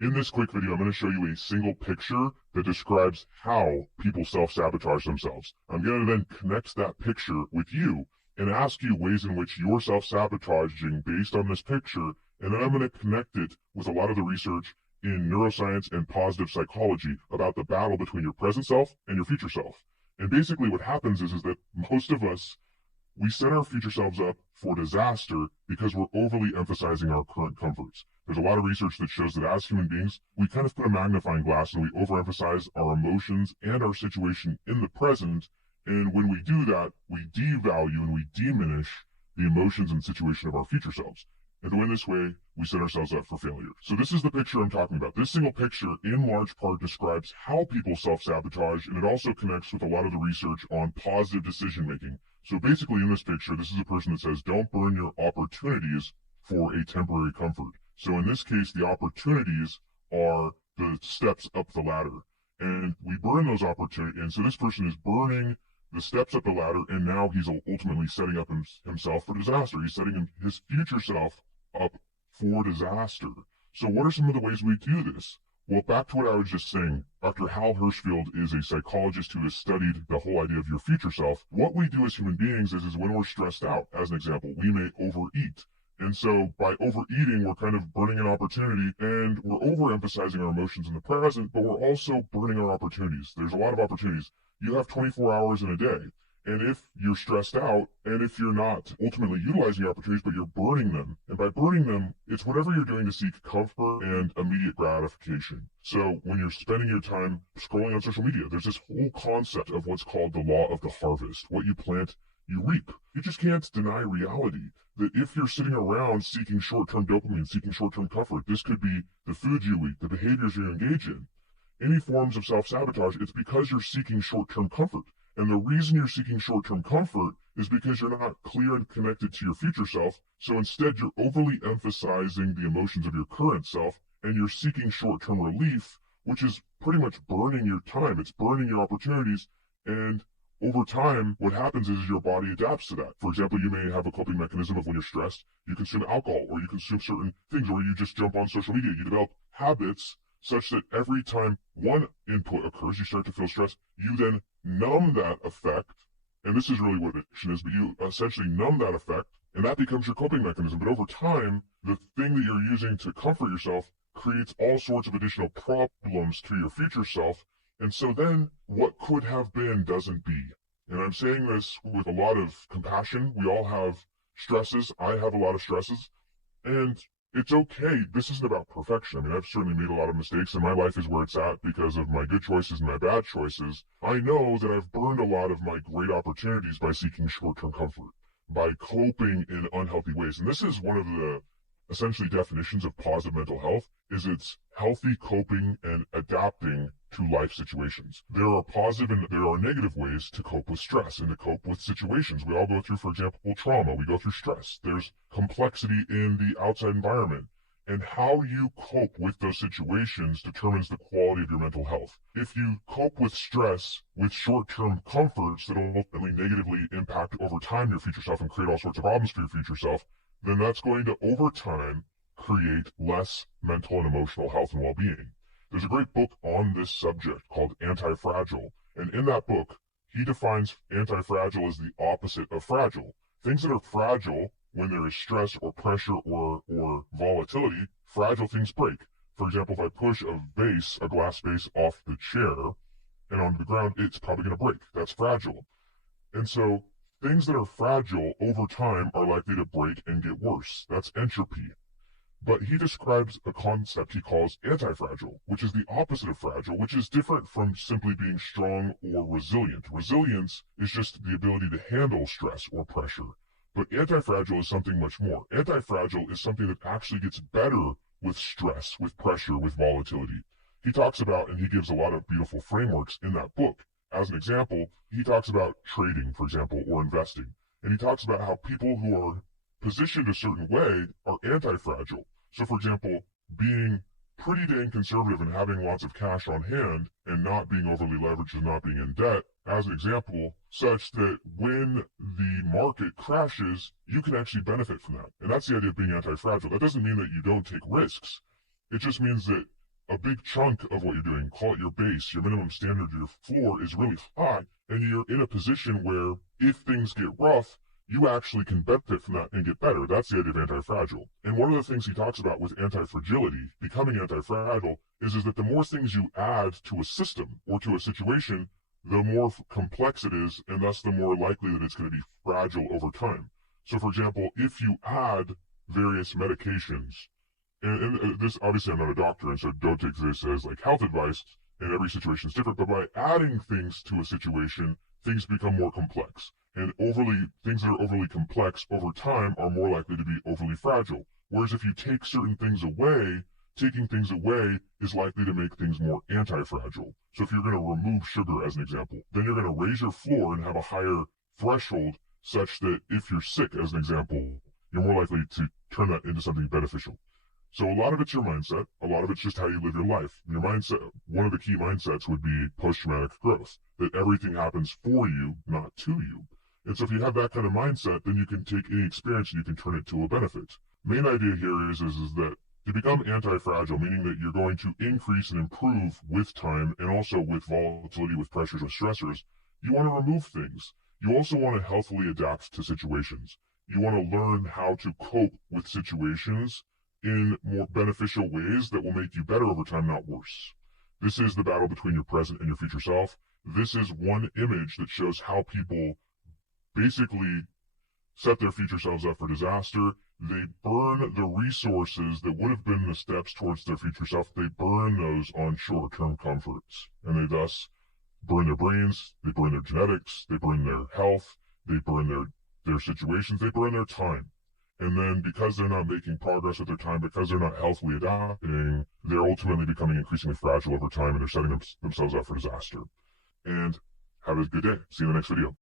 In this quick video, I'm going to show you a single picture that describes how people self-sabotage themselves. I'm going to then connect that picture with you and ask you ways in which you're self-sabotaging based on this picture, and then I'm going to connect it with a lot of the research in neuroscience and positive psychology about the battle between your present self and your future self. And basically what happens is that most of us, we set our future selves up for disaster because we're overly emphasizing our current comforts. There's a lot of research that shows that as human beings, we kind of put a magnifying glass and we overemphasize our emotions and our situation in the present. And when we do that, we devalue and we diminish the emotions and situation of our future selves. And in this way, we set ourselves up for failure. So this is the picture I'm talking about. This single picture, in large part, describes how people self-sabotage, and it also connects with a lot of the research on positive decision-making. So basically, in this picture, this is a person that says, don't burn your opportunities for a temporary comfort. So in this case, the opportunities are the steps up the ladder. And we burn those opportunities. And so this person is burning the steps up the ladder, and now he's ultimately setting up himself for disaster. He's setting his future self up for disaster. So what are some of the ways we do this? Well, back to what I was just saying, Dr. Hal Hershfield is a psychologist who has studied the whole idea of your future self. What we do as human beings is when we're stressed out, as an example, we may overeat. And so by overeating, we're kind of burning an opportunity, and we're overemphasizing our emotions in the present, but we're also burning our opportunities. There's a lot of opportunities. You have 24 hours in a day. And if you're stressed out, and if you're not ultimately utilizing your opportunities, but you're burning them, and by burning them, it's whatever you're doing to seek comfort and immediate gratification. So when you're spending your time scrolling on social media, there's this whole concept of what's called the law of the harvest. What you plant, you reap. You just can't deny reality that if you're sitting around seeking short-term dopamine, seeking short-term comfort, this could be the food you eat, the behaviors you engage in. Any forms of self-sabotage, it's because you're seeking short-term comfort. And the reason you're seeking short-term comfort is because you're not clear and connected to your future self. So instead, you're overly emphasizing the emotions of your current self, and you're seeking short-term relief, which is pretty much burning your time. It's burning your opportunities. And over time, what happens is your body adapts to that. For example, you may have a coping mechanism of when you're stressed, you consume alcohol, or you consume certain things, or you just jump on social media. You develop habits such that every time one input occurs, you start to feel stress, you then numb that effect, and this is really what addiction is, but you essentially numb that effect, and that becomes your coping mechanism. But over time, the thing that you're using to comfort yourself creates all sorts of additional problems to your future self, and so then what could have been doesn't be. And I'm saying this with a lot of compassion. We all have stresses. I have a lot of stresses, and it's okay. This isn't about perfection. I mean, I've certainly made a lot of mistakes, and my life is where it's at because of my good choices and my bad choices. I know that I've burned a lot of my great opportunities by seeking short-term comfort, by coping in unhealthy ways. And this is one of the essentially definitions of positive mental health, is it's healthy coping and adapting to life situations. There are positive and there are negative ways to cope with stress and to cope with situations. We all go through, for example, trauma. We go through stress. There's complexity in the outside environment. And how you cope with those situations determines the quality of your mental health. If you cope with stress with short-term comforts that will ultimately negatively impact over time your future self and create all sorts of problems for your future self, then that's going to, over time, create less mental and emotional health and well-being. There's a great book on this subject called Anti-Fragile, and in that book, he defines anti-fragile as the opposite of fragile. Things that are fragile, when there is stress or pressure or volatility, fragile things break. For example, if I push a glass vase off the chair and onto the ground, it's probably going to break. That's fragile. And so things that are fragile over time are likely to break and get worse. That's entropy. But he describes a concept he calls anti-fragile, which is the opposite of fragile, which is different from simply being strong or resilient. Resilience is just the ability to handle stress or pressure. But anti-fragile is something much more. Anti-fragile is something that actually gets better with stress, with pressure, with volatility. He talks about, and he gives a lot of beautiful frameworks in that book. As an example, he talks about trading, for example, or investing. And he talks about how people who are positioned a certain way are anti-fragile. So, for example, being pretty dang conservative and having lots of cash on hand and not being overly leveraged and not being in debt, as an example, such that when the market crashes, you can actually benefit from that. And that's the idea of being anti-fragile. That doesn't mean that you don't take risks. It just means that a big chunk of what you're doing, call it your base, your minimum standard, your floor is really high, and you're in a position where if things get rough, you actually can benefit from that and get better. That's the idea of anti-fragile. And one of the things he talks about with anti-fragility, becoming anti-fragile, is that the more things you add to a system or to a situation, the more complex it is, and thus the more likely that it's going to be fragile over time. So, for example, if you add various medications, and this, obviously I'm not a doctor, and so don't take this as like health advice, and every situation is different, but by adding things to a situation, things become more complex. And things that are overly complex over time are more likely to be overly fragile. Whereas if you take certain things away, taking things away is likely to make things more anti-fragile. So if you're going to remove sugar as an example, then you're going to raise your floor and have a higher threshold such that if you're sick as an example, you're more likely to turn that into something beneficial. So a lot of it's your mindset. A lot of it's just how you live your life. Your mindset, one of the key mindsets would be post-traumatic growth, that everything happens for you, not to you. And so if you have that kind of mindset, then you can take any experience and you can turn it to a benefit. Main idea here is that to become anti-fragile, meaning that you're going to increase and improve with time and also with volatility, with pressures, with stressors, you want to remove things. You also want to healthily adapt to situations. You want to learn how to cope with situations in more beneficial ways that will make you better over time, not worse. This is the battle between your present and your future self. This is one image that shows how people basically set their future selves up for disaster. They burn the resources that would have been the steps towards their future self. They burn those on short-term comforts, and they thus burn their brains, they burn their genetics, they burn their health, they burn their situations, they burn their time. And then because they're not making progress with their time, because they're not healthily adapting, they're ultimately becoming increasingly fragile over time, and they're setting themselves up for disaster. And have a good day. See you in the next video.